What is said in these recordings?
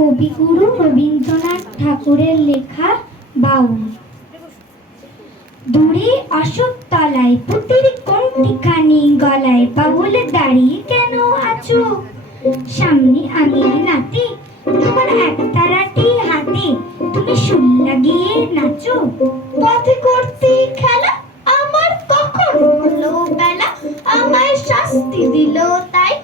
কবিগুরু রবীন্দ্রনাথ ঠাকুরের লেখা বাউল। দূরে অশোক তলায় পুতির কোনটিখানি গলায় বাউল দাঁড়িয়ে কেন আছো? সামনে আমি নাতি তোমার একতারাটি হাতে, তুমি সুর লাগিয়ে নাচো। পথে করতে খেলা আমার কখন হলো বেলা, আমায় শাস্তি দিল তাই।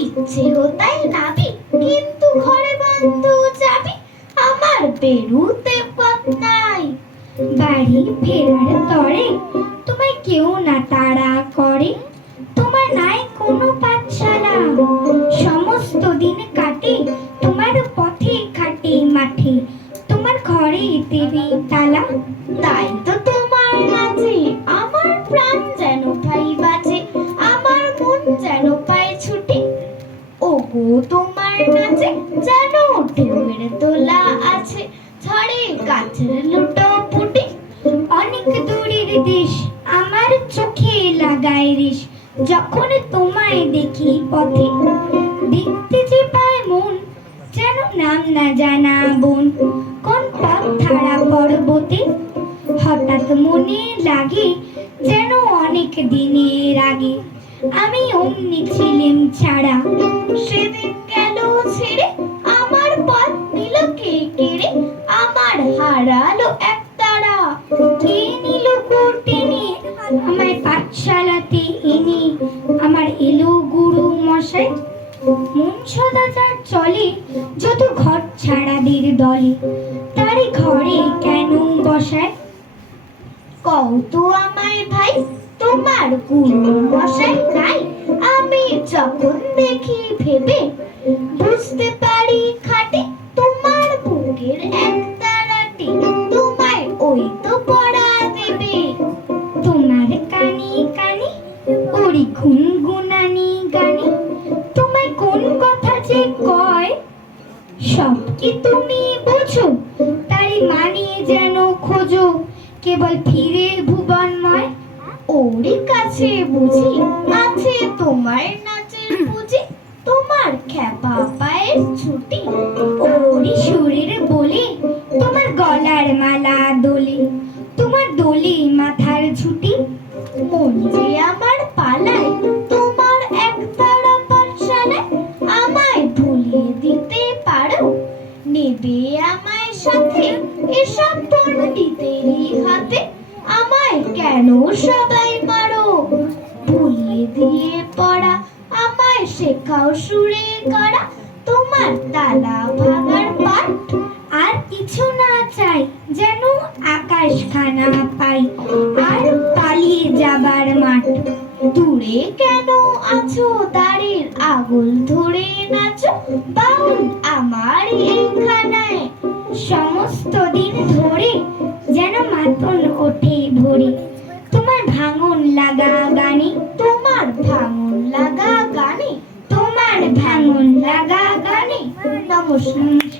ইচ্ছে হতাই নাবি কিন্তু ঘরে বন্ধ যাবি, আমার বেরুতে পথ নাই। বাড়ি ফেরার তরে তোমায় কেউ না তাড়া করে, তোমার নাই কোনো পাঠশালা। সমস্ত দিন কাটে তোমার পথে ঘাটে মাঠে, তোমার ঘরে দেবে তালা। তাই তো তোমার নাচে আমার প্রাণ যেন ভাই বাজে, আমার মন যেন পায় ছুটি। ওগো তোমার নাচে যেন ঢেউয়ের দোলা আছে, ঝড়ে গাছের লুটো পুটি। অনেক দূরের দেশ আমার চোখে লাগায় রেশ, যখন তোমায় দেখি পথে। দেখতে যে পায় মন যেন নাম না জানা বন, কোন পথ ধারা পর্বতে। হঠাৎ মনে লাগে যেন অনেক দিনের আগে আমি অমনি ছিলাম ছাড়া। সেদিন গেল ছেড়ে আমার পথ নিল কে কেড়ে, আমার হারালো এক তারা। কে নিল টেনে আমায় পাঠশালাতে এনে, আমার এলো গুরু মশাই। মন সদা যার চলে যত ঘর ছাড়াদের দলে, তারে ঘরে কেন বসায়? কও তো আমায় ভাই তোমার গুরু মশাই নাই? আমি যখন দেখি ভেবে বুঝতে পারি খাটে, তোমার বুকের এক তারাটি তোমায় ওই তো পড়া দেবে। তোমার কানে কানে ওরি গুনগুনানি গানে, তোমায় কোন কথা যে কয় সব কি তুমি বোঝো? তারি মানে যেন খোঁজো কেবল ফিরে ভুবনময়। ওরে কাছে বুঝি আছে তোমার নাচের পুঁজি, তোমার খ্যাপা পায়ের ছুটি। ওরে সুরের বলে তোমার গলার মালা দোলে, তোমার দোলে মাথার ঝুটি। মন যে আমার পালায় তোমার একতারা পাঠশালায়, আমায় ভুলিয়ে দিতে পারো? নেবে আমায় সাথে এসব পণ্ডিতেরই হাতে, আমায় কেন সবাই মারো? ভুলিয়ে দিয়ে পড়া আমায় শেখাও সুরে করা, তোমার তালা ভাঙার পাঠ। আর কিছু না চাই যেন আকাশখানা পাই, আর পালিয়ে যাবার মাঠ। দূরে কেন আছো দাঁড়ের আগল ধরে নাচো, বাউল আমার এইখানায়। সমস্ত দিন ধরে যেন মাতন ওঠে ভরে, তোমার ভাঙন লাগা গানে, তোমার ভাঙন লাগা গানে, তোমার ভাঙন লাগা গানে। নমস্কার।